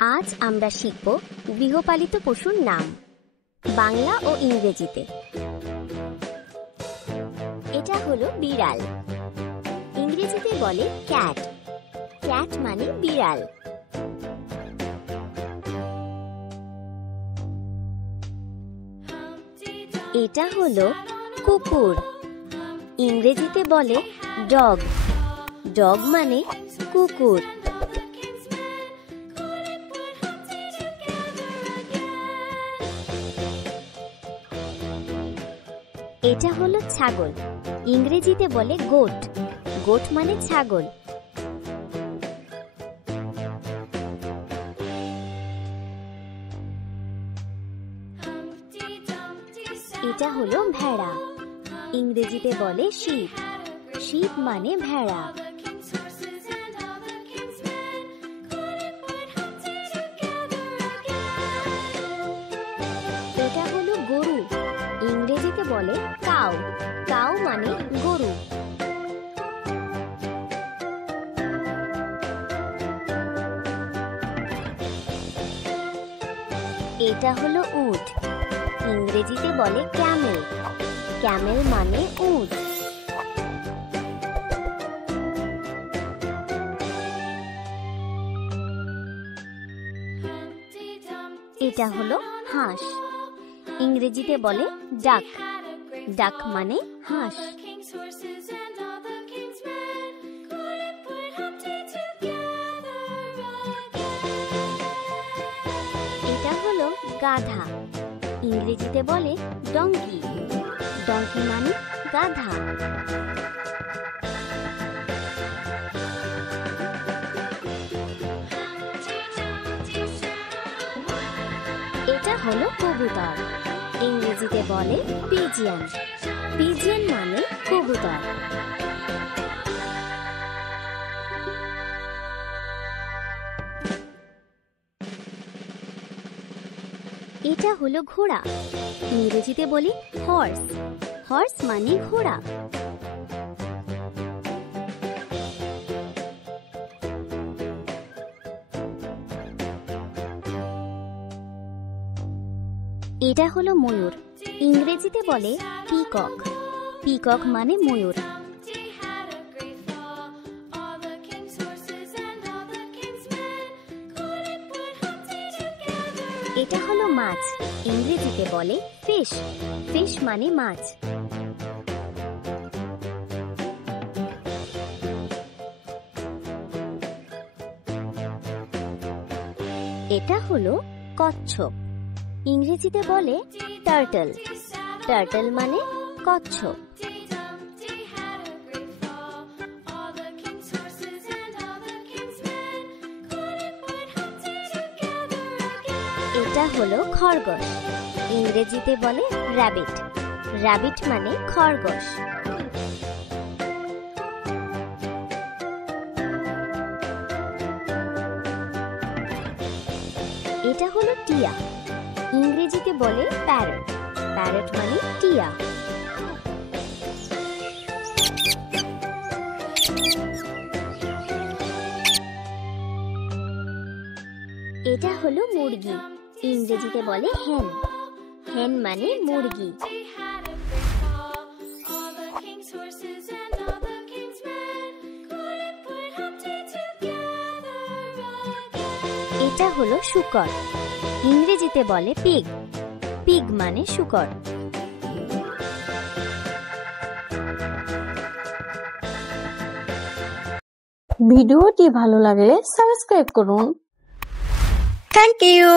আজ আমরা শিখব গৃহপালিত পশুর নাম বাংলা ও ইংরেজিতে। এটা হলো বিড়াল, ইংরেজিতে বলে ক্যাট। ক্যাট মানে বিড়াল। এটা হলো কুকুর, ইংরেজিতে বলে ডগ। ডগ মানে কুকুর। এটা হলো ছাগল, ইংরেজিতে বলে গোট। গোট মানে ছাগল। এটা হলো ভেড়া, ইংরেজিতে বলে শিপ। শিপ মানে ভেড়া। এটা হলো গরু, ইংরেজিতে বলে কাউ। কাউ মানে গরু। এটা হলো উট, ইংরেজিতে বলে ক্যামেল। ক্যামেল মানে উট। এটা হলো হাঁস, ইংরেজিতে বলে ডাক। ডাক মানে হাঁস। এটা হলো গাধা, ইংরেজিতে বলে ডঙ্কি। ডঙ্কি মানে গাধা। এটা হলো কবুতর, ইংরেজিতে বলে পিজিয়ন। পিজিয়ন মানে কবুতর। এটা হলো ঘোড়া, ইংরেজিতে বলি হর্স। হর্স মানে ঘোড়া। এটা হলো ময়ূর, ইংরেজিতে বলে পিকক। পিকক মানে ময়ূর। এটা হলো মাছ, ইংরেজিতে বলে ফিশ। ফিশ মানে মাছ। এটা হলো কচ্ছপ, ইংরেজিতে বলে টার্টল। টার্টল মানে কচ্ছপ। এটা হলো খরগোশ, ইংরেজিতে বলে র্যাবিট। র্যাবিট মানে খরগোশ। এটা হলো টিয়া, ইংরেজিতে বলে প্যারট। প্যারট মানে টিয়া। এটা হলো মুরগি, ইংরেজিতে বলে হেন। হেন মানে মুরগি। এটা হলো শূকর, ইংরেজিতে বলে পিগ। পিগ মানে শূকর। ভিডিওটি ভালো লাগলে সাবস্ক্রাইব করুন। Thank you.